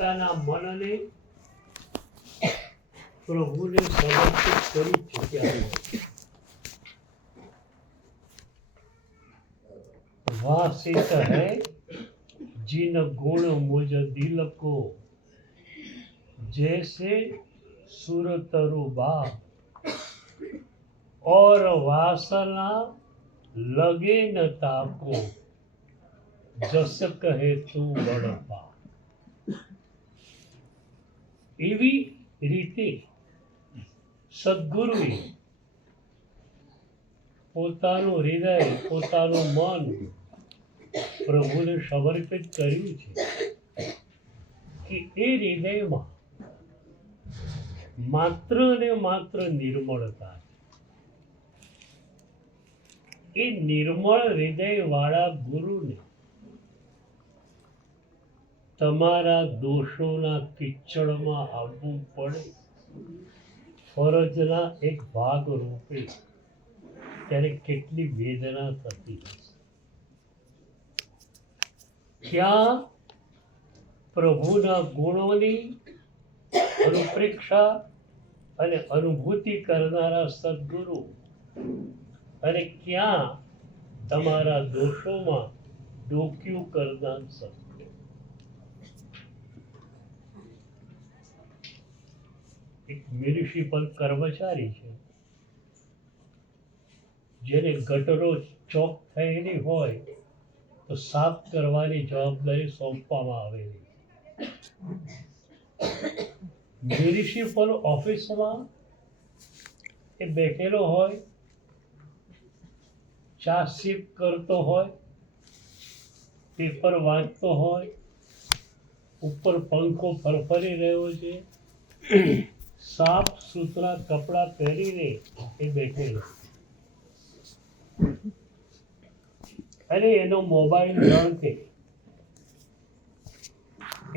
પોતાના મનને પ્રભુને સમર્પિત કરી ચૂક્યા હોય। वासित है जिन गुण मुझ दिल को, जैसे सुरतरुबा और वासना लगे न ताको, जस कहे તું બળપા। એવી રીતે સદગુરુએ પોતાનું હૃદય, પોતાનું મન પ્રભુને સમર્પિત કર્યું છે કે એ હૃદયમાં માત્ર ને માત્ર નિર્મળતા છે। એ નિર્મળ હૃદય વાળા ગુરુને તમારા દોષોના કિચડમાં આવવું પડે ફરજના એક ભાગ રૂપે, ત્યારે કેટલી વેદના થતી હશે। ક્યાં પ્રભુના ગુણોની અનુપ્રેક્ષા અને અનુભૂતિ કરનારા સદગુરુ, અને ક્યાં તમારા દોષોમાં ડોક્યું કરનાર સદગુરુ। એક મ્યુનિસિપલ કર્મચારી છે, જેને ગટરો ચોક થયેલી હોય તો સાફ કરવાની જવાબદારી સોંપવામાં આવેલી। મ્યુનિસિપલ ઓફિસમાં એ બેઠેલો હોય, ચાર્જશીટ કરતો હોય, પેપર વાંચતો હોય, ઉપર પંખો ફરફરી રહ્યો છે, સાફ સુથરા કપડાં પહેરીને એ બેઠેલો, અને એનો મોબાઈલ રણકે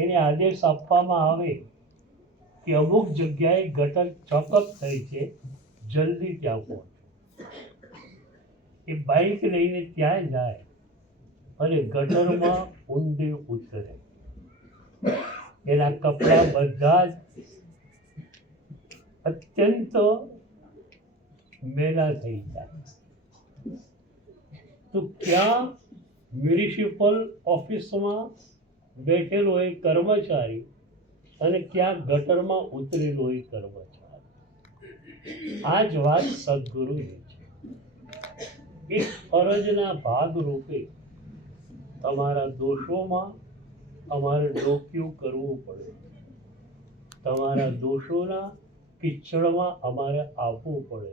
એને આદેશ આપવામાં આવે કે અમુક જગ્યાએ ગટર ચોકઅપ થઈ છે, જલ્દી ત્યાં પહોંચો। એ બાઇક લઈને ત્યાં જાય અને ગટરમાં ઊંડે ઉતરે, એના કપડાં બધા જ અત્યંત મેલા થઈ જાય। તો ક્યાં મ્યુનિસિપલ ઓફિસમાં બેઠેલો એ કર્મચારી અને ક્યાં ગટરમાં ઉતરેલો એ કર્મચારી। આ જ વાત સદગુરુની છે। એક ફરજના ભાગ રૂપે તમારા દોષોમાં અમારે ડોક્યું કરવું પડે, તમારા દોષોના કિચડમાં અમારે આવવું પડે।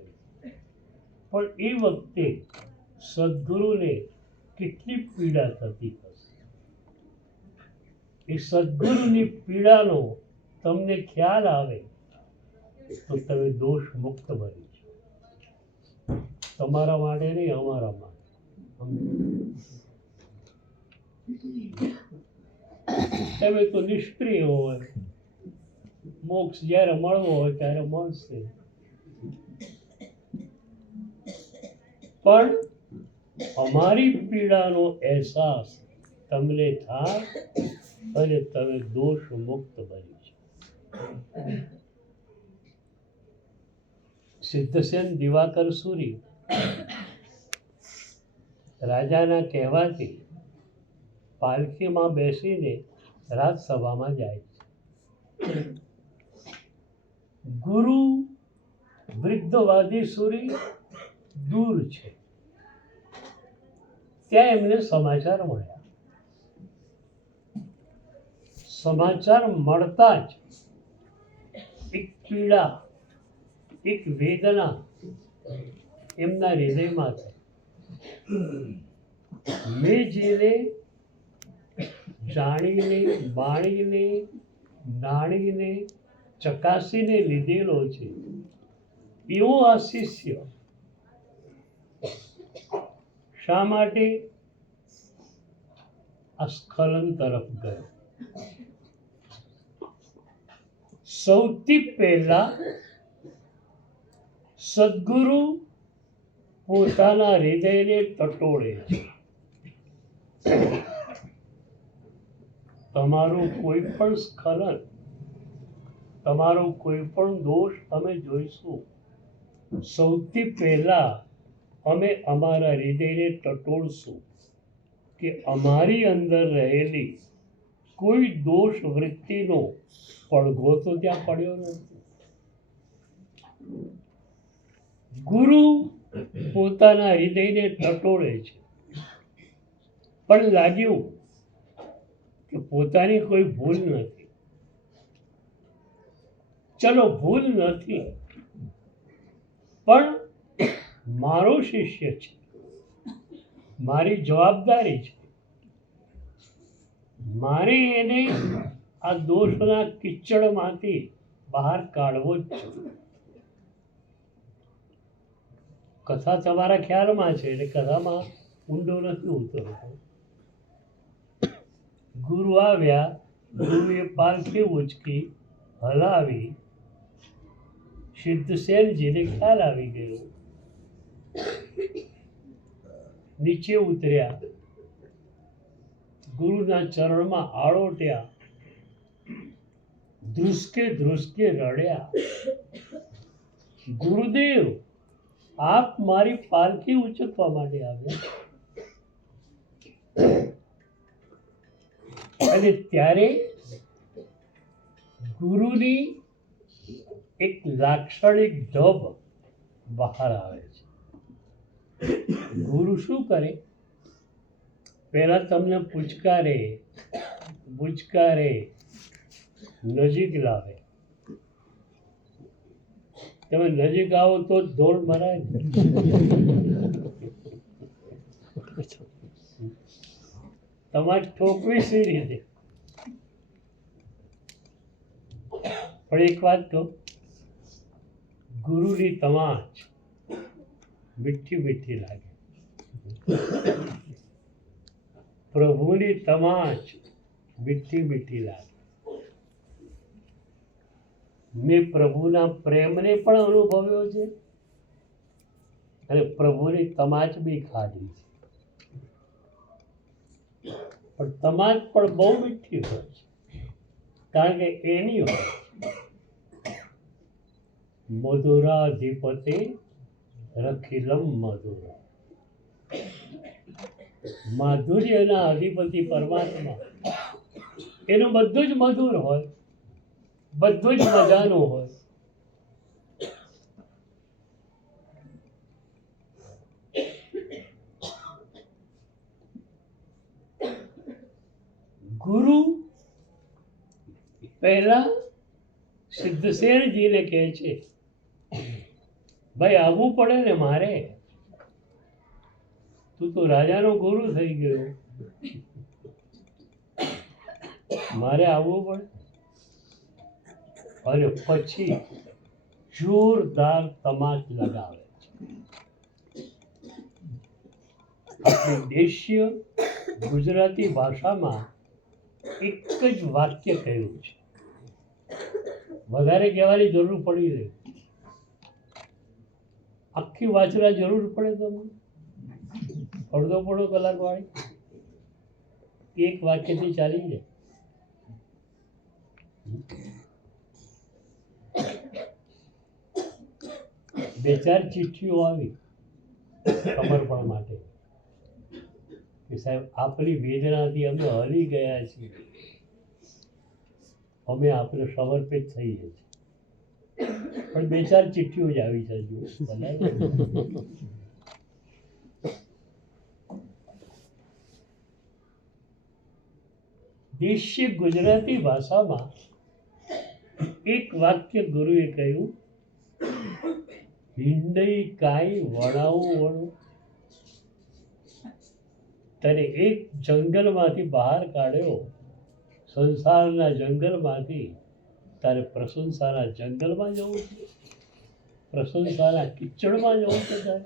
પણ એ વખતે સદગુરુને કેટલી પીડા થતી હશે। એ સદગુરુની પીડાનો તમને ખ્યાલ આવે તો તમે દોષ મુક્ત બની છો। તમારા માટે નહીં, અમારા માટે। તમે તો નિષ્ક્રિય હોય, મોક્ષ જ્યારે મળવો હોય ત્યારે મળશે, પણ અમારી પીડાનો અહેસાસ તમને થાય અને તમે દોષ મુક્ત બની છો। સિદ્ધસેન દિવાકર સુરી રાજાના કહેવાથી પાલખીમાં બેસીને રાજસભામાં જાય છે। ગુરુ વૃદ્ધવાદી સુરી દૂર છે, ત્યાં એમને સમાચાર મળ્યા। સમાચાર મળતા જ એક પીડા, એક વેદના એમના હૃદયમાં થઈ। મેં જેને જાણીને, માણીને, નાણીને, ચકાસીને લીધેલો છે, એવો આ શિષ્ય શા માટે આ સ્ખલન તરફ ગયો? સૌથી પહેલા સદગુરુ પોતાના હૃદયને ટટોળે છે। તમારું કોઈ પણ સ્ખલન, તમારો કોઈ પણ દોષ અમે જોઈશું, સૌથી પહેલા અમે અમારા હૃદયને ટટોળશું કે અમારી અંદર રહેલી કોઈ દોષ વૃત્તિનો પડઘો તો ત્યાં પડ્યો નથી. ગુરુ પોતાના હૃદયને ટટોળે છે, પણ લાગ્યું કે પોતાની કોઈ ભૂલ નથી. ચલો ભૂલ નથી, પણ મારો શિષ્ય છે, મારી જવાબદારી છે, મારે એને આ દોષના કિચડમાંથી બહાર કાઢવો જ છે. કથા તમારા ખ્યાલમાં છે એટલે કથામાં ઊંડો નથી ઉતરતો. ગુરુ આવ્યા, ગુરુએ પાલખી ઉચકી, હલાવી, સિદ્ધસેનજીને ખ્યાલ આવી ગયો. નીચે ઉતર્યા, ગુરુના ચરણમાં આળોટ્યા, ધ્રુસકે ધ્રુસકે રડ્યા, ગુરુદેવ આપ મારી પાલખી ઉચકવા માટે આવ્યા. અને ત્યારે ગુરુની એક લાક્ષણિક ઢબ બહાર આવે છે. ગુરુ શું કરે? પહેલા તમને પૂચકારે, નજીક લાવે. તમે નજીક આવો તો જ ધોળ મરાય. તમારે ઠોકવી સી રીતે? પણ એક વાત કહું, ગુરુની તમાચ મીઠી મીઠી લાગે, પ્રભુની તમાચ મીઠી મીઠી લાગે. મેં પ્રભુના પ્રેમને પણ અનુભવ્યો છે અને પ્રભુની તમાચ બી ખાધી છે. પણ તમાચ પણ બહુ મીઠી હોય છે, કારણ કે એની હોય મધુરાધિપતિ રખિલમ મધુરા. માધુર્યના અધિપતિ પરમાત્મા, એનું બધું જ મધુર હોય, બધું જ મજાનું હોય. ગુરુ પહેલા સિદ્ધસેનજીને કહે છે, ભાઈ આવવું પડે ને મારે, તું તો રાજાનો ગુરુ થઈ ગયો, મારે આવવું પડે. અને પછી જોરદાર તમાચ લગાવે છે. આપણી દેશીય ગુજરાતી ભાષામાં એક જ વાક્ય કહ્યું છે, વધારે કહેવાની જરૂર પડી રહી. આખી વાંચવા જરૂર પડે તમને અડધો પોણો કલાક વાળી એક વાક્યથી ચાલી જાય. બે ચાર ચિઠ્ઠીઓ આવી સમર્પણ માટે કે સાહેબ આપણી વેદનાથી અમે હલી ગયા છીએ, અમે આપણે સમર્પિત થઈએ છીએ. પણ બે ચાર ચિઠ્ઠીઓ જ આવી છે. દેશીય ગુજરાતી ભાષામાં એક વાક્ય ગુરુએ કહ્યું, હિંડઈ કાંઈ વણાવું વણું. ત્યારે એક જંગલમાંથી બહાર કાઢ્યો, સંસારના જંગલમાંથી. તારે પ્રશંસાના જંગલમાં જવું છે, પ્રશંસાના કિચડમાં જવું છે. તારે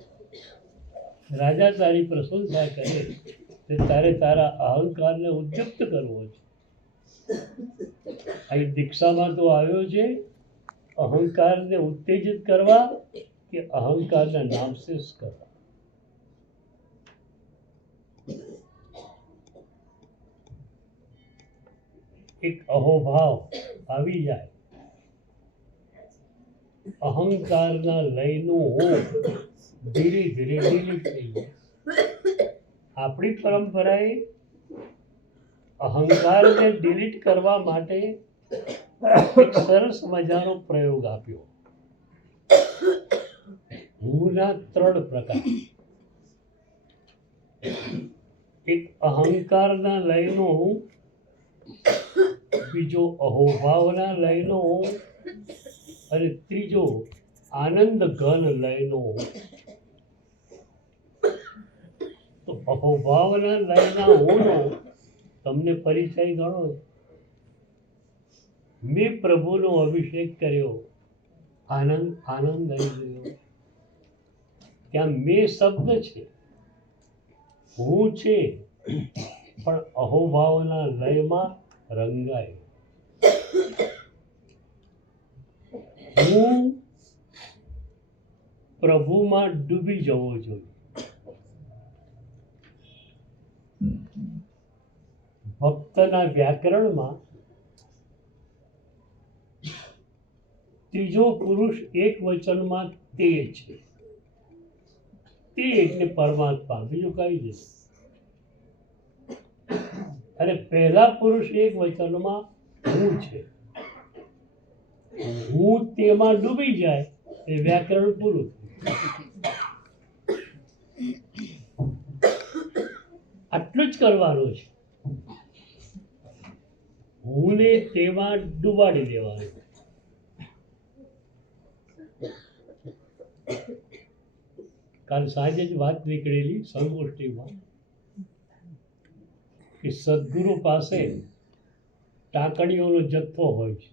રાજા તારી પ્રશંસા કરે તે તારે તારા અહંકારને ઉદ્યુક્ત કરવો છે. અહીં દીક્ષામાં તો આવ્યો છે અહંકારને ઉત્તેજિત કરવા કે અહંકારને નામશેષ કરવા. એક અહોભાવ આવી જાય, અહંકારના લયનું હું ધીરે ધીરે ડિલીટ થઈ જાય. આપણી પરંપરાએ અહંકારને ડિલીટ કરવા માટે એક સરસ મજાનો પ્રયોગ આપ્યો. હુંના 3 પ્રકાર. એક અહંકારના લયનો હું, બીજો અહોભાવના લયનો હું, અને ત્રીજો આનંદ ઘન લયનો હું. તો અહોભાવના લયના હુંનો તમને પરિચય ગણો. મેં પ્રભુનો અભિષેક કર્યો, આનંદ આનંદ આવી ગયો. ત્યાં મેં શબ્દ છે, હું છે, પણ અહોભાવના લયમાં રંગાય. હું પ્રભુમાં ડૂબી જવો જોઈએ. ભક્તના વ્યાકરણમાં ત્રીજો પુરુષ એક વચનમાં તે છે. તે એટલે પરમાત્મા, બીજું કઈ નહીં. અને પહેલા પુરુષ એક વચનમાં હું છે. હું તેમાં ડૂબી જાય એ વ્યાકરણ પૂરું. આટલું જ કરવાનું છે. હુંને તેમાં ડૂબાડી દેવાનું. કાલ સાંજે જ વાત નીકળેલી સંગોષ્ઠીમાં કે સદગુરુ પાસે ટાંકણીઓનો જથ્થો હોય છે.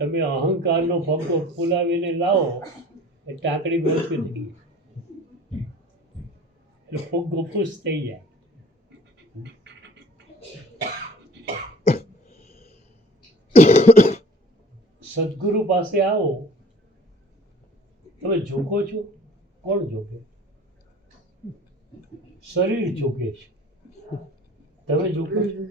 તમે અહંકારનો ફંકો ફૂલાવીને લાવો એ ટાંકણી ગોઠવી દઈએ એટલે ફુગ્ગો ખુશ થઈ જાય. સદગુરુ પાસે આવો, તમે ઝૂકો છો. કોણ ઝૂકે? શરીર ઝૂકે છે. તમે ઝૂકો છો?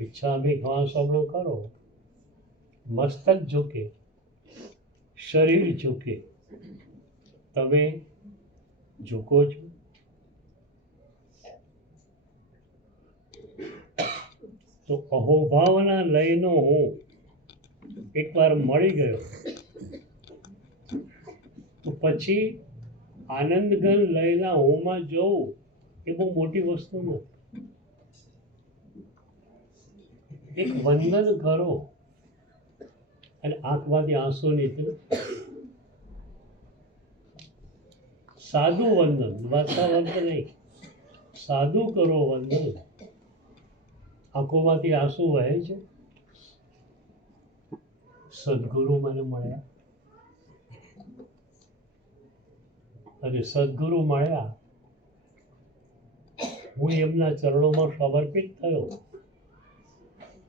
ઈચ્છામી શ્વાસમણો કરો, મસ્તક ઝૂકે, શરીર ઝૂકે. તમે ઝૂકો છો? તો અહોભાવના લયનો હું એકવાર મળી ગયો તો પછી આનંદઘન લયના હોમાં જવું એ બહુ મોટી વસ્તુ નથી. એક વંદન કરો અને આંખમાંથી આંસુ નીકળે. સાદું વંદન, વાર્તા વંદન નહીં, સાદું કરો વંદન. આંખોમાંથી આંસુ વહે છે. સદગુરુ મને મળ્યા અને સદગુરુ મળ્યા, હું એમના ચરણોમાં સમર્પિત થયો.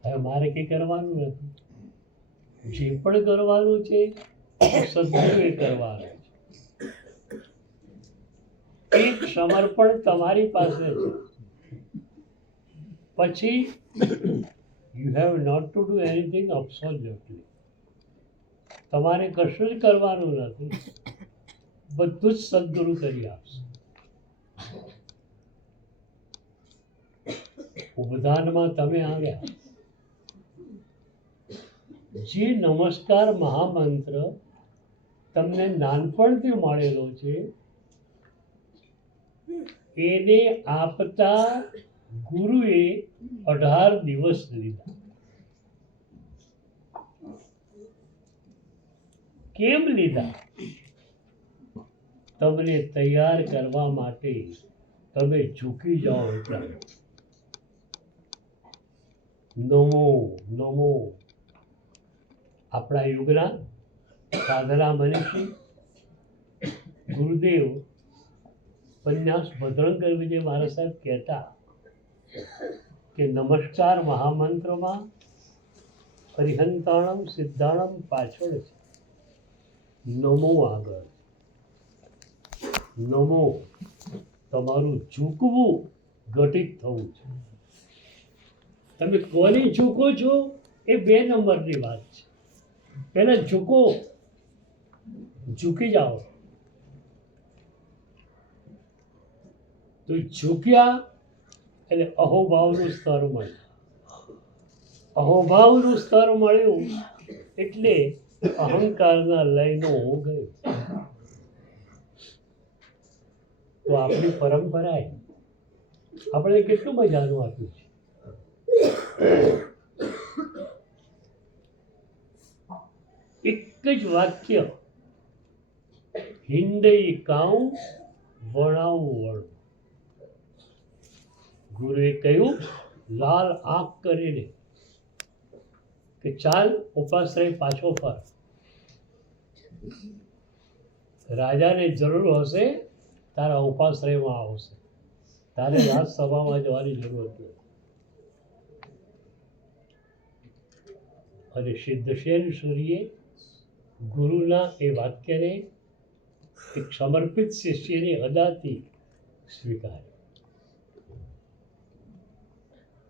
હવે મારે કંઈ કરવાનું નથી. જે પણ કરવાનું છે સદગુરુએ કરવાનું છે. એક સમર્પણ તમારી પાસે છે. પછી you have not to do anything absolutely. તમારે કશું જ કરવાનું નથી. બધું જ સદગુરુ કરી આપશે. ઉપદાનમાં તમે આવ્યા. જે નમસ્કાર મહામંત્ર તમને નાનપણથી મળેલો છે એને આપતા ગુરુએ 18 દિવસ લીધા. કેમ લીધા? તમને તૈયાર કરવા માટે. તમે ઝૂકી જાઓ એટલા. નમો નમો. આપણા યુગના સાધના મનીષી ગુરુદેવ ઉપન્યાસ ભદ્રંકર વિજય મહારાજ સાહેબ કહેતા કે નમસ્કાર મહામંત્રમાં પરિહંતાણમ સિદ્ધાણમ પાછળ છે, નમો આગળ. નમો, તમારું ઝૂકવું ઘટિત થવું છે. તમે કોની ઝૂકો છો એ 2 નંબરની વાત છે. પહેલા ઝૂકો, ઝૂકી જાઓ. તો ઝૂક્યા એટલે અહોભાવનું સ્તર મળ્યું. અહોભાવનું સ્તર મળ્યું એટલે અહંકારના લયનો હું ગયો. તો આપણી પરંપરાએ આપણે કેટલું મજાનું આપ્યું છે. એક જ વાક્ય, હિંડઈ કાઉ વણાવું વળ. ગુરુએ કહ્યું લાલ આંખ કરીને કે ચાલ ઉપાશ્રય પાછો ફર. રાજાને જરૂર હશે તારા ઉપાશ્રયમાં આવશે, તારે રાજસભામાં જવાની જરૂર નથી. અને સિદ્ધસેન સૂરીએ ગુરુના એ વાક્યને એક સમર્પિત શિષ્યની અદાથી સ્વીકાર્યું.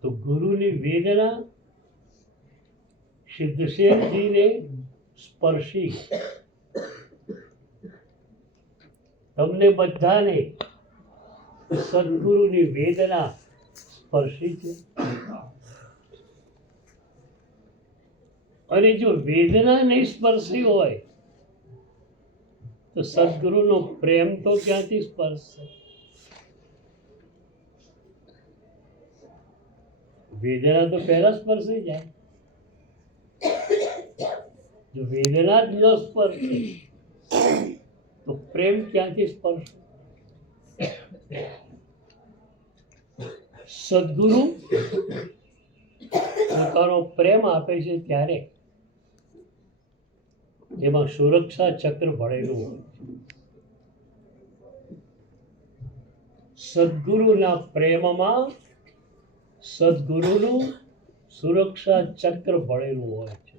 તો ગુરુની વેદના સિદ્ધસેનજીને સ્પર્શી. તમને બધાને સદગુરુની વેદના સ્પર્શી છે. અને જો વેદના નહીં સ્પર્શી હોય તો સદગુરુનો પ્રેમ તો ક્યાંથી સ્પર્શશે? વેદના તો પહેલા સ્પર્શી જાય. જો વેદના જ ન સ્પર્શે તો પ્રેમ ક્યાંથી સ્પર્શે? સદગુરુ પોતાનો પ્રેમ આપે છે ત્યારે એમાં સુરક્ષા ચક્ર ભરેલું હોય. સદગુરુના પ્રેમમાં સદગુરુનું સુરક્ષા ચક્ર ભરેલું હોય છે.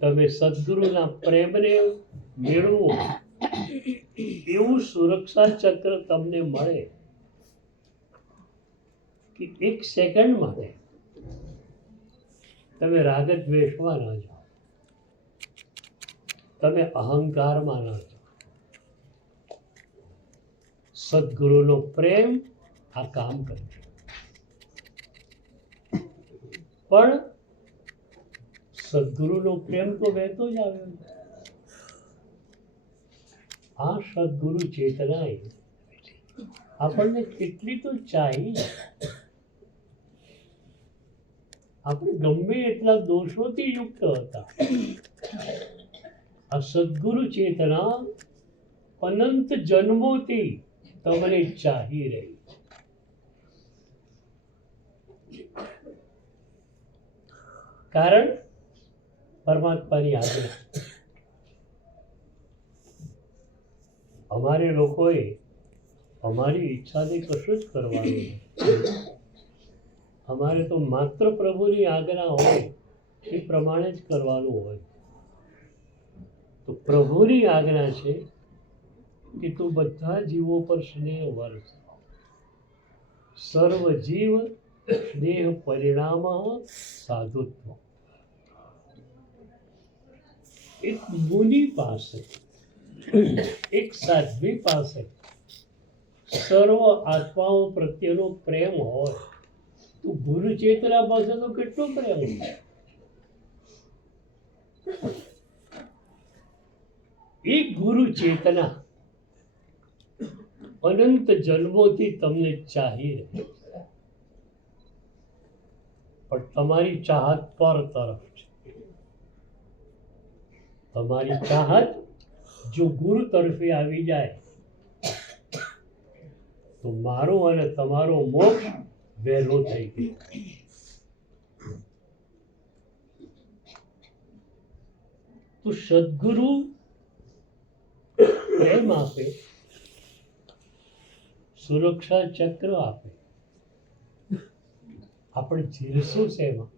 તમે સદગુરુના પ્રેમને મેળવો એવું સુરક્ષા ચક્ર તમને મળે કે 1 સેકન્ડ માટે તમે રાગ દ્વેષમાં ન જાઓ, તમે અહંકારમાં ન જાઓ. સદગુરુનો પ્રેમ આ કામ કરે છે. પણ સદગુરુનો પ્રેમ તો વહેતો જ આવ્યો. આ સદગુરુ ચેતનાએ આપણને કેટલી તો ચાહી. આપણે ગમે એટલા દોષોથી યુક્ત હતા, આ સદગુરુ ચેતના અનંત જન્મોથી તમને ચાહી રહી. કારણ પરમાત્માની આજ્ઞા. અમારે લોકોએ અમારી ઈચ્છાથી કશું જ કરવાનું નથી. અમારે તો માત્ર પ્રભુની આજ્ઞા હોય એ પ્રમાણે જ કરવાનું હોય. તો પ્રભુની આજ્ઞા છે કે તું બધા જીવો પર સ્નેહ વર્ષ. સર્વ જીવ સ્નેહ પરિણામ સાધુત્વ. એક મુનિ પાસે, એક સાધ્વી પાસે સર્વ આત્માઓ પ્રત્યેનો પ્રેમ હોય તો ગુરુ ચેતના પાસે તો કેટલો પ્રેમ હોય. એક ગુરુ ચેતના અનંત જન્મોથી તમને ચાહી રહી, પણ તમારી ચાહત પર તરફ છે. તમારી ચાહત જો ગુરુ તરફે આવી જાય તો મારો અને તમારો મોક્ષ વહેલો થઈ ગયો. તો સદગુરુ પ્રેમ આપે, સુરક્ષા ચક્ર આપે. આપણે જીરશું શેમાં?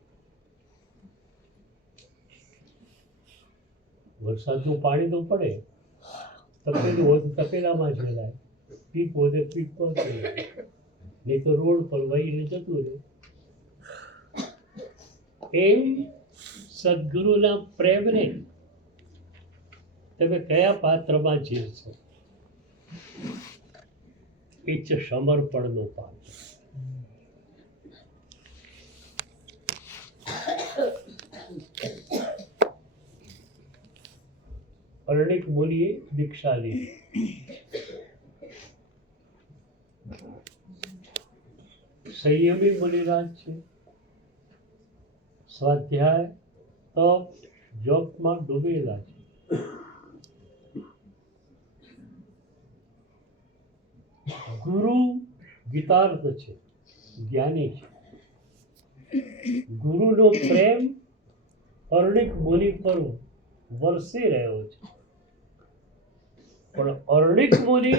વરસાદનું પાણી તો પડે તપેલું હોય તો તપેલામાં જ હલાય, પીપ હોય તો પીપ પર ચલાય, નહીં તો રોડ પર વહીને જતું રહે. એમ સદગુરુના પ્રેમને તમે કયા પાત્રમાં જીવશો, એ છે સમર્પણનું પાત્ર. અરણિક મુનિએ દીક્ષા લીધી. સંયમી મુનિરાજ છે, સ્વાધ્યાય તપ જોગમાં ડૂબેલા છે. ગુરુ ગીતાર્થ છે, જ્ઞાની છે. ગુરુનો પ્રેમ અરણિક મુનિ પર વરસી રહ્યો છે, પણ અરણિક મુનિ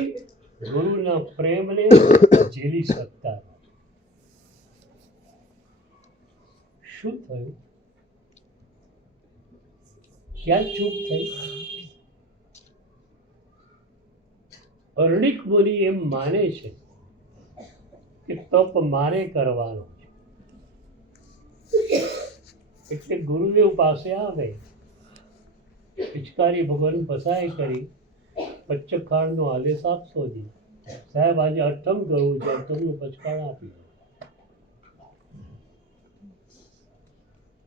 ગુરુના પ્રેમને ઝીલી શકતા નથી. શું થયું? ક્યાં ચૂપ થઈ? અરણિક મુનિ એમ માને છે કે તપ મારે કરવાનો છે, એટલે ગુરુદેવ પાસે આવે, પિચકારી ભગવાન પસાય કરી પચ્ચખાણનો આદેશ આપશો જી, સાહેબ આજે અઠમ કરવું છે, અઠમનું પચકાણ આપી દો.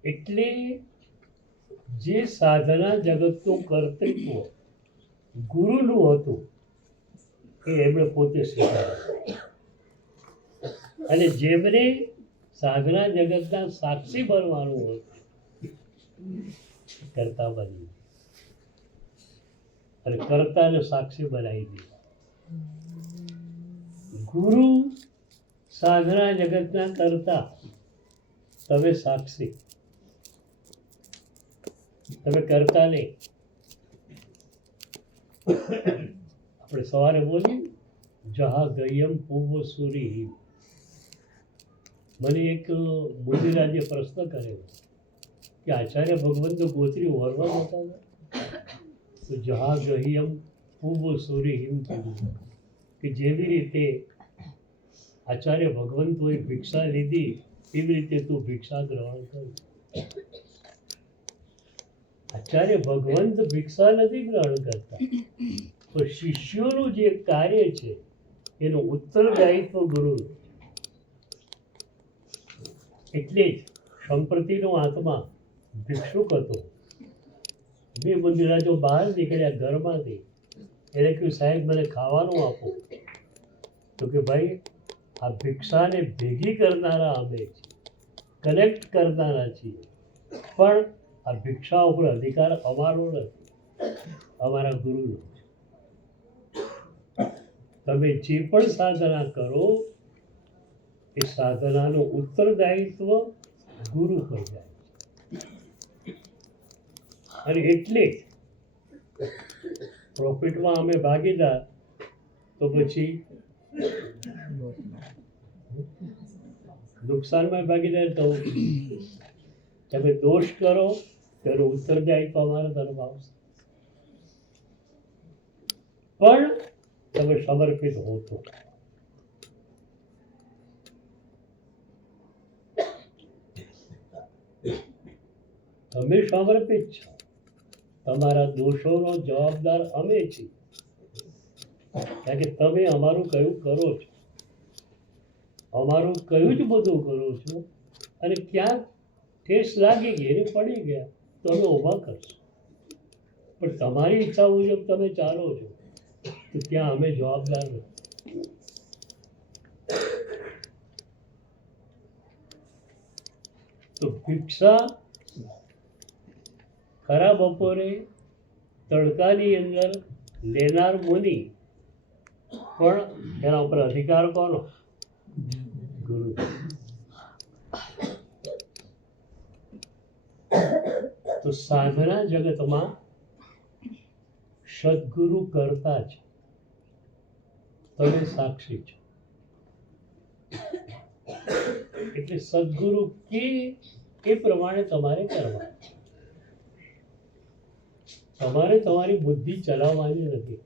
એટલે જે સાધના જગતનું કર્તૃત્વ ગુરુનું હતું એ એમણે પોતે સ્વીકાર્યું, અને જેમને સાધના જગતના સાક્ષી બનવાનું હતું કરતા બની, અને કર્તાને સાક્ષી બનાવી દીધા. ગુરુ સાધના જગતના કરતા, તમે સાક્ષી, તમે કરતા નહીં. આપણે સવારે બોલીએ જહા ગયમ પૂર્વ સૂરી. મને એક મુનિરાજે પ્રશ્ન કરેલો કે આચાર્ય ભગવંત ગોત્રી ઓરવા હતા, તો જહા ગહિયમ પૂર્વ સૂરી હિમ કીધું કે જેવી રીતે આચાર્ય ભગવંતોએ ભિક્ષા લીધી એવી રીતે તું ભિક્ષા ગ્રહણ કર. આચાર્ય ભગવંત ભિક્ષા નથી ગ્રહણ કરતા, તો શિષ્યોનું જે કાર્ય છે એનું ઉત્તરદાયિત્વ ગુરુનું. એટલે જ સંપ્રતિનો આત્મા ભિક્ષુક હતો. બે મુનિરાજો બહાર નીકળ્યા ઘરમાંથી, એને કહ્યું સાહેબ મને ખાવાનું આપો. તો કે ભાઈ આ ભિક્ષાને ભેગી કરનારા અમે છીએ, કનેક્ટ કરનારા છીએ, પણ આ ભિક્ષા ઉપર અધિકાર અમારો નથી, અમારા ગુરુનો. તમે જે પણ સાધના કરો એ સાધનાનું ઉત્તરદાયિત્વ ગુરુ પર જાય છે. અને એટલે પ્રોફિટમાં અમે ભાગીદાર, તો પછી નુકસાનમાં ભાગીદાર થવું. તમે દોષ કરો તેનો ઉત્તરદાયિત્વ અમારા તરફ આવશે, પણ તમે સમર્પિત હો તો. તમે સમર્પિત છો, તમારા દોષોનો જવાબદાર અમે છીએ, કારણ કે તમે અમારું કયું કરો છો, અમારું કયું જ બધું કરો છો, અને ક્યાંક ઠેસ લાગી ગઈ એને પડી ગયા તો અમે ઊભા કરશું, પણ તમારી ઈચ્છા મુજબ તમે ચાલો છો તો ત્યાં અમે જવાબદાર નથી. તો ભિક્ષા ખરા બપોરે તડકાની અંદર લેનાર મુનિ, પણ એના ઉપર અધિકાર કોનો? ગુરુ. તો સાધના જગતમાં સદગુરુ કરતા છે, તમે સાક્ષી છો. એટલે સદગુરુ કે એ પ્રમાણે તમારે કરવાનું. તમારે તમારી બુદ્ધિ ચલાવવાની નથી,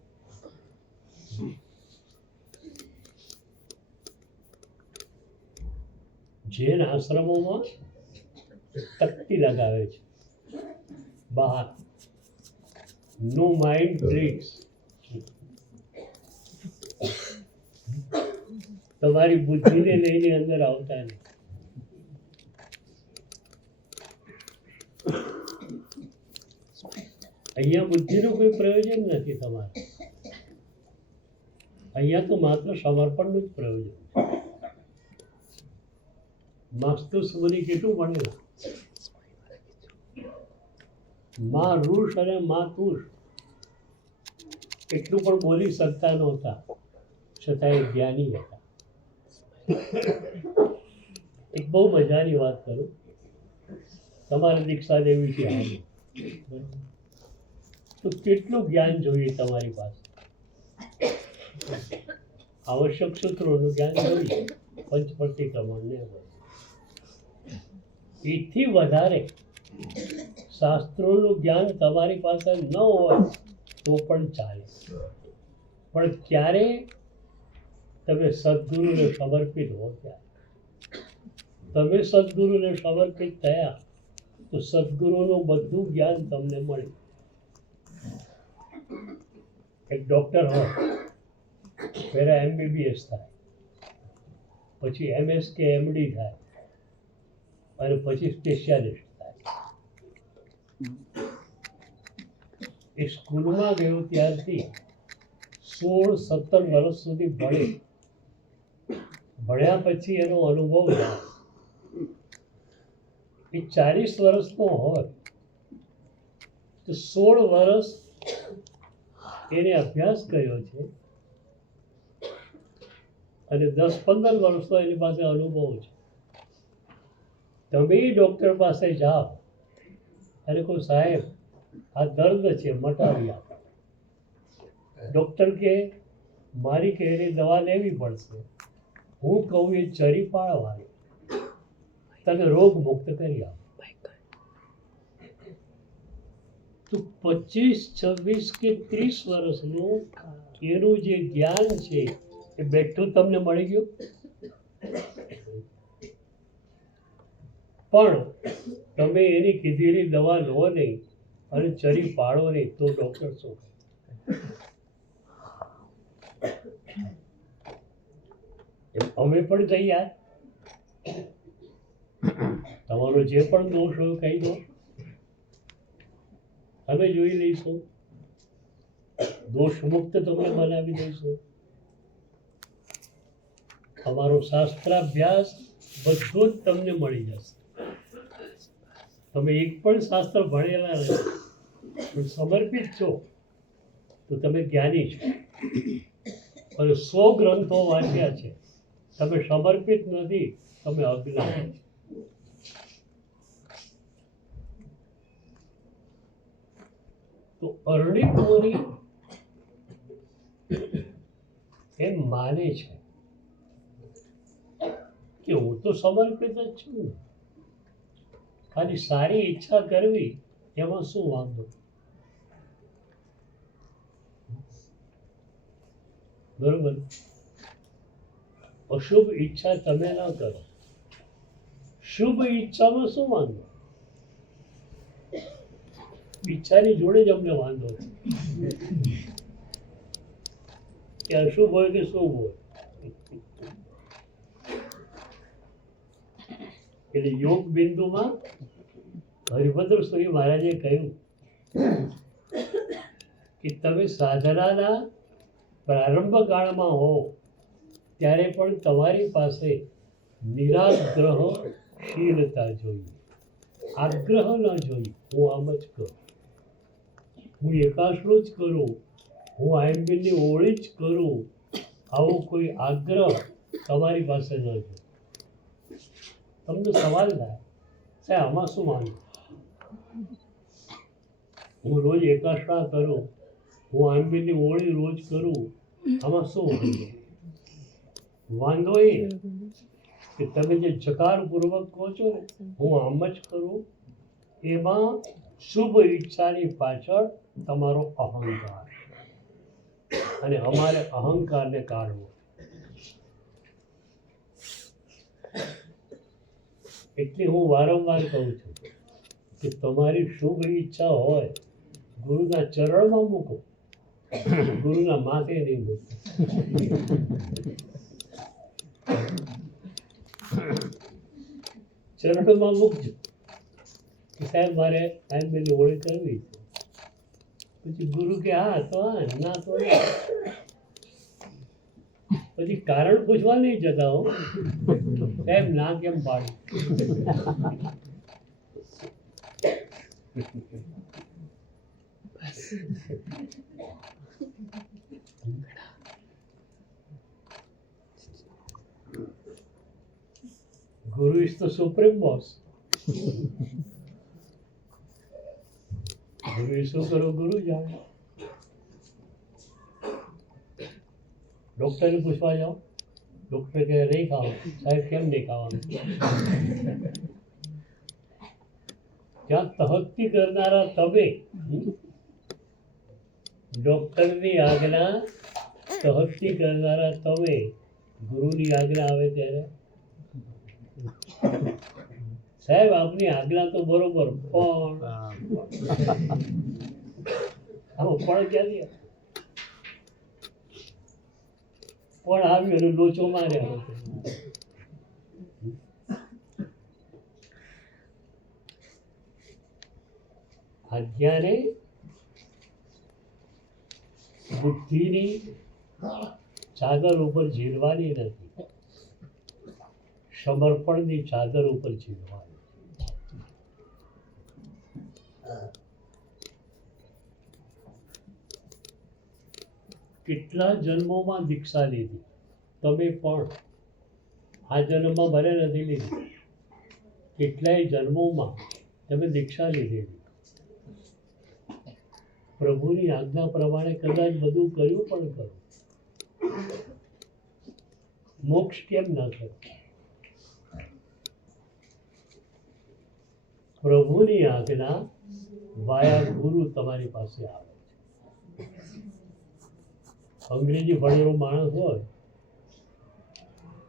જૈન આશ્રમોમાં તકતી લગાવે છે બહાર, નો માઇન્ડ ટ્રિક્સ. તમારી બુદ્ધિને લઈને અંદર આવતા નહીં. અહીંયા બુદ્ધિનું કોઈ પ્રયોજન નથી તમારે. અહીંયા તો માત્ર સમર્પણનું જ પ્રયોજન છે. માસ્તુસ મુનિ કેટલું ભણેલા? માં ઋષ અને માં તુષ એટલું પણ બોલી શકતા નહોતા, છતાં એ જ્ઞાની હતા. એક બહુ મજાની વાત કરું. તમારે દીક્ષા લેવી છે આની, તો કેટલું જ્ઞાન જોઈએ તમારી પાસે? આવશ્યક સૂત્રોનું જ્ઞાન જોઈએ, પંચપ્રતિક્રમણને એથી વધારે શાસ્ત્રોનું જ્ઞાન તમારી પાસે ન હોય તો પણ ચાલે. પણ ક્યારે તમે સદગુરુને સમર્પિત હો, ત્યારે તમે સદગુરુને સમર્પિત થયા તો સદગુરુનું બધું જ્ઞાન તમને મળે. એક ડૉક્ટર હોય, પહેલાં MBBS થાય, પછી MS કે MD થાય, અને પછી સ્પેશિયાલિસ્ટ થાય. એ સ્કૂલમાં ગયો ત્યારથી 16-17 વર્ષ સુધી ભણે. ભણ્યા પછી એનો અનુભવ થાય. એ 40 વર્ષનો હોય તો 16 વર્ષ એને અભ્યાસ કર્યો છે, અને 10-15 વર્ષનો એની પાસે અનુભવ છે. તમે ડૉક્ટર પાસે જાઓ અને કહો, સાહેબ આ દર્દ છે, મટાવી આપો. ડૉક્ટર કે મારી કહેલી દવા લેવી પડશે. હું કહું એ ચરી પાડવાની, તને રોગ મુક્ત કરી આપો. તો 25, 26 કે 30 વર્ષનું એનું જે જ્ઞાન છે એ બેઠું તમને મળી ગયું. પણ તમે એની કીધેલી દવા લો નહીં અને ચરી પાડો નહીં તો ડૉક્ટર શું? અમે પણ તૈયાર. તમારો જે પણ દોષ હોય કહી દો, અમે જોઈ લઈશું. દોષ મુક્ત તમને બનાવી દઈશું. અમારો શાસ્ત્રાભ્યાસ બધું જ તમને મળી જશે. તમે એક પણ શાસ્ત્ર ભણેલા નથી, પણ સમર્પિત છો તો તમે જ્ઞાની છો. અને 100 ગ્રંથો વાંચ્યા છે, તમે સમર્પિત નથી, તમે અજ્ઞાની છો. તો અરણિક મુનિ એમ માને છે કે હું તો સમર્પિત જ છું, ખાલી સારી ઈચ્છા કરવી એમાં શું વાંધો? બરોબર. અશુભ ઈચ્છા તમે ના કરો, શુભ ઈચ્છામાં શું વાંધો? ઈચ્છાની જોડે જ અમને વાંધો છે કે અશુભ હોય કે શુભ હોય. એટલે યોગ બિંદુમાં હરિભદ્ર સ્વામી મહારાજે કહ્યું કે તમે સાધનાના પ્રારંભ કાળમાં હો ત્યારે પણ તમારી પાસે નિરાગ્રહશીલતા જોઈએ, આગ્રહ ન જોઈએ. હું આમ જ કરું, હું એકાશનું જ કરું, હું આઈએમબીની ઓળી જ કરું, આવો કોઈ આગ્રહ તમારી પાસે ન જોઈએ. તમને સવાલ થાય, સાહેબ આમાં શું વાંધો? હું રોજ એકાશના કરું, હું આઈએમબીની ઓળી રોજ કરું, આમાં શું વાંધો? વાંધો એ કે તમે જે જકારપૂર્વક કહો છો ને હું આમ જ કરું, એમાં શુભ ઈચ્છાની પાછળ તમારો અહંકાર, અને અમારે અહંકારને કાઢવો. એટલે હું વારંવાર કહું છું કે તમારી શુભ ઈચ્છા હોય ગુરુના ચરણમાં મૂકો, ગુરુના માથે નહીં મૂકો. ચરણમાં મૂકજો કે સાહેબ મારે આઈએમએની ઓળખ કરવી છે. પછી ગુરુ કે હા તો હા, ના તો ના. પછી કારણ પૂછવા નહીં જતા હો, સાહેબ ના કેમ પાડે. Guru is the supreme boss. ગુરુ શું કરો ગુરુ જાણે. ડૉક્ટરને પૂછવા જાઓ, ડૉક્ટર કહે નહીં ખાવાનું. સાહેબ કેમ નહીં ખાવાનું? ત્યાં તહક્કી કરનારા તમે, ડૉક્ટરની આજ્ઞા તહક્કી કરનારા તમે, ગુરુની આજ્ઞા આવે ત્યારે સાહેબ આપની આજ્ઞા તો બરોબર પણ આમાં પણ ક્યાંથી પણ આવ્યું અને લોચો માર્યા. આજ્ઞાને બુદ્ધિની ચાદર ઉપર ઝીલવાની નથી, સમર્પણની ચાદર ઉપર ઝીલવાની. કેટલા જન્મોમાં દીક્ષા લીધી તમે, પણ આ જન્મમાં ભલે નથી લીધી. કેટલાય જન્મોમાં તમે દીક્ષા લીધેલી, પ્રભુની આજ્ઞા પ્રમાણે કદાચ બધું કર્યું પણ કરો, મોક્ષ કેમ ના થયો? પ્રભુની આજ્ઞા વાયા ગુરુ તમારી પાસે આવે છે. અંગ્રેજી ભણેલો માણસ હોય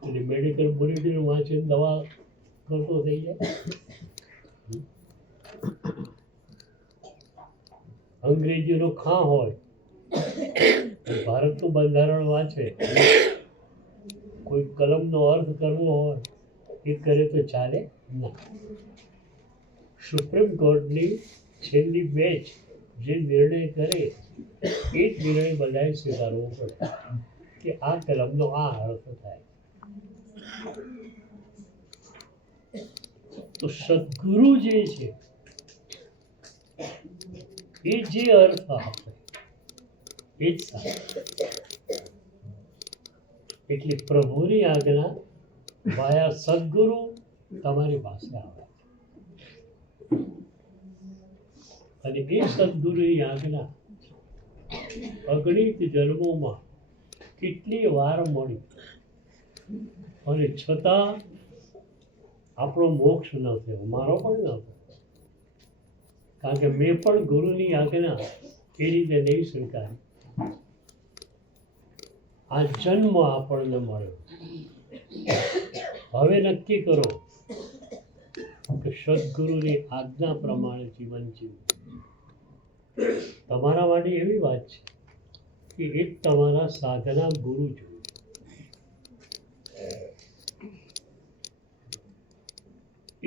એટલે મેડિકલ બુલેટિન વાંચીને દવા કરતો થઈ જાય. અંગ્રેજીનો ખાં હોય, ભારતનું બંધારણ વાંચે, કોઈ કલમનો અર્થ કરવો હોય એ કરે તો ચાલે ના. સુપ્રીમ કોર્ટની છેલ્લી બેચ જે નિર્ણય કરે એ જ નિર્ણય બધાએ સ્વીકારવો પડે કે આ કલમનો આ અર્થ થાય. તો સદગુરુ જે છે એ જે અર્થ આપે એ જ સાચું. એટલે પ્રભુની આજ્ઞા વાયા સદગુરુ તમારી પાસે આવે અને એ સદગુરુની આજ્ઞા અગણિત જન્મોમાં કેટલી વાર મળી અને છતાં આપણો મોક્ષ ન થયો, મારો પણ ન થયો. કારણ કે મેં પણ ગુરુની આજ્ઞા એ રીતે નહીં સ્વીકારી. આ જન્મ આપણને મળ્યો. હવે નક્કી કરો કે સદગુરુની આજ્ઞા પ્રમાણે જીવન જીવવું. તમારા માટે એવી વાત છે કે એક તમારા સાધના ગુરુ જોઈએ.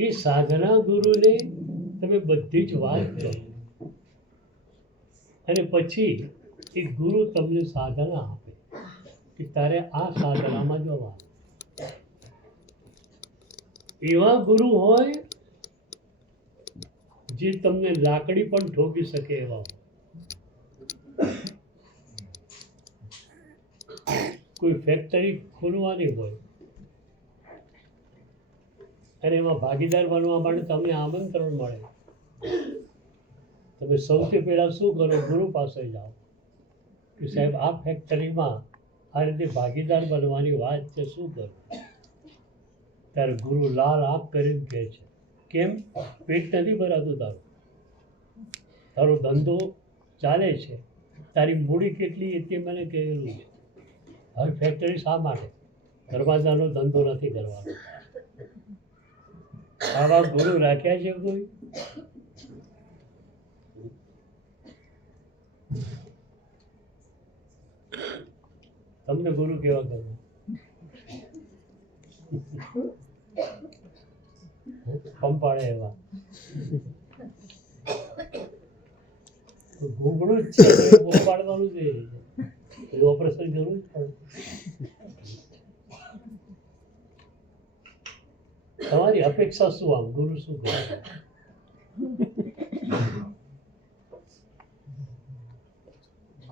એ સાધના ગુરુને તમે બધી જ વાત કરો અને પછી એ ગુરુ તમને સાધના આપે કે તારે આ સાધનામાં જવાનું. એવા ગુરુ હોય જે તમને લાકડી પણ ઠોકી શકે એવા. કોઈ ફેક્ટરી ખોલવાની હોય અને એમાં ભાગીદાર બનવા માટે તમને આમંત્રણ મળે, તમે સૌથી પહેલાં શું કરો? ગુરુ પાસે જાઓ કે સાહેબ આ ફેક્ટરીમાં આ રીતે ભાગીદાર બનવાની વાત છે, શું કરું? ત્યારે ગુરુ લાલ આંખ કરીને કહે છે કેમ? પેટ નથી ભરાતું તારું, તારો ધંધો ચાલે છે, તારી મૂડી કેટલી એ તે મને કહેલું છે. હવે ફેક્ટરી શા માટે? દરવાજાનો ધંધો નથી કરવાનો, આવા ગુરુ રાખ્યા છે કોઈ? તમને ગુરુ કેવા ગમે? પંપાળે એવા ઘૂંઘળું જ છે, પંપાડવાનું છે, ઓપરેશન કરવું જ પડે. તમારી અપેક્ષા શું? આમ ગુરુ શું કરે?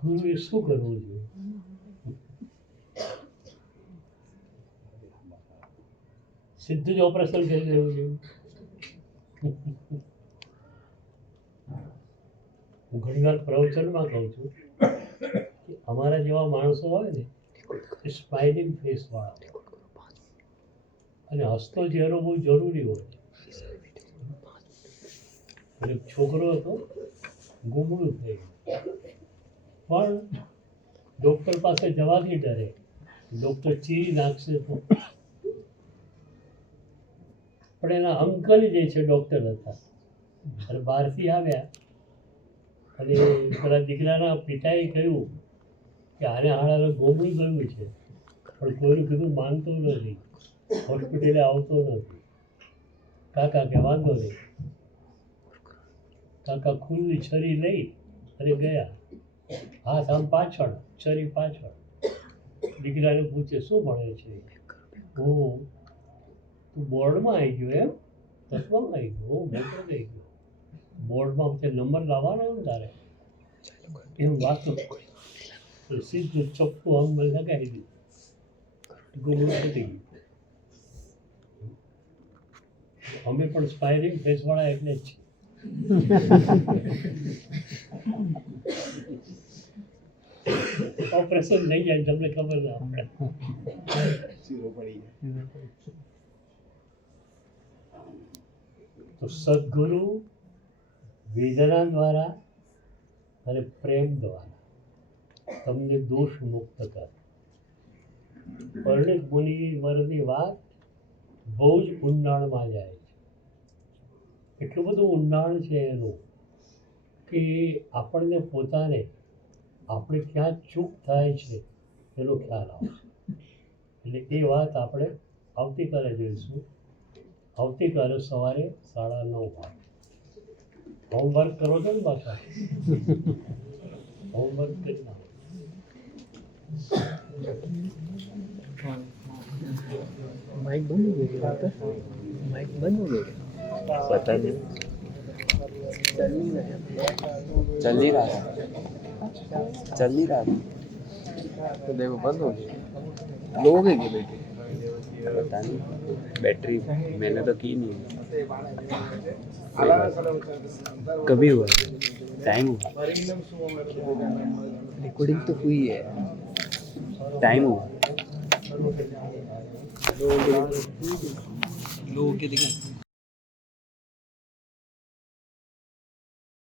ગુરુએ શું કરવું જોઈએ? સીધું જ ઓપરેશન કરી દેવું જોઈએ? હું ઘણી વાર પ્રવચનમાં કહું છું કે અમારા જેવા માણસો હોય ને એ સ્માઇલિંગ ફેસ વાળા અને હસતો ચહેરો બહુ જરૂરી હોય. એક છોકરો હતો, ગુંગળું થઈ ગયું, પણ ડૉક્ટર પાસે જવાથી ડરે, ડૉક્ટર ચીરી નાખશે તો. પણ એના અંકલ જે છે ડૉક્ટર હતા, અને બહારથી આવ્યા અને પેલા દીકરાના પિતાએ કહ્યું કે આને હાડાને ગોમડું ગયું છે, પણ કોઈનું કીધું માનતો નથી, હોસ્પિટલે આવતો નથી. કાકા કે વાંધો નહીં. કાકા ખુલ્લી છરી લઈ અને ગયા, હાથ આમ પાછળ, છરી પાછળ. દીકરાને પૂછે શું ભણે છે? હું તું બોર્ડમાં આવી ગયો એમ? દસમામાં આવી ગયો? હું મોટો થઈ ગયો. બોર્ડમાં તે નંબર લાવવાનો ને તારે એમ વાતો. સીધું ચોખ્ખું આમ લગાવી દીધું, ગુંગળું થઈ ગયું. અમે પણ સ્પાયરિંગ ફેસવાળા એટલે જ છીએ. ઓપરેશન નહીં જાય તમને ખબર ના પડે. તો સદગુરુ વેદના દ્વારા અને પ્રેમ દ્વારા તમને દોષ મુક્ત કરે. પરણિત મુનિવરની વાત બહુ જ ઊંડાણમાં જાય છે. એટલું બધું ઊંડાણ છે એનું કે આપણને પોતાને આપણે ક્યાં ચૂક થાય છે એનો ખ્યાલ આવશે. એટલે એ વાત આપણે આવતીકાલે જોઈશું. આવતીકાલે સવારે 9:30 વાગે. હોમવર્ક કરો છો ને પાછા? હોમવર્ક કરી નાખો. माइक बंद हो गया था, माइक बंद हो गया, पता नहीं, चल ही रहा था, चल ही रहा था, तो देखो बंद हो गया. लोग है क्या बेटे? पता नहीं, बैटरी मैंने तो की नहीं. कभी हुआ? टाइम हुआ, रिकॉर्डिंग तो हुई है. टाइम हुआ. लोग के देखें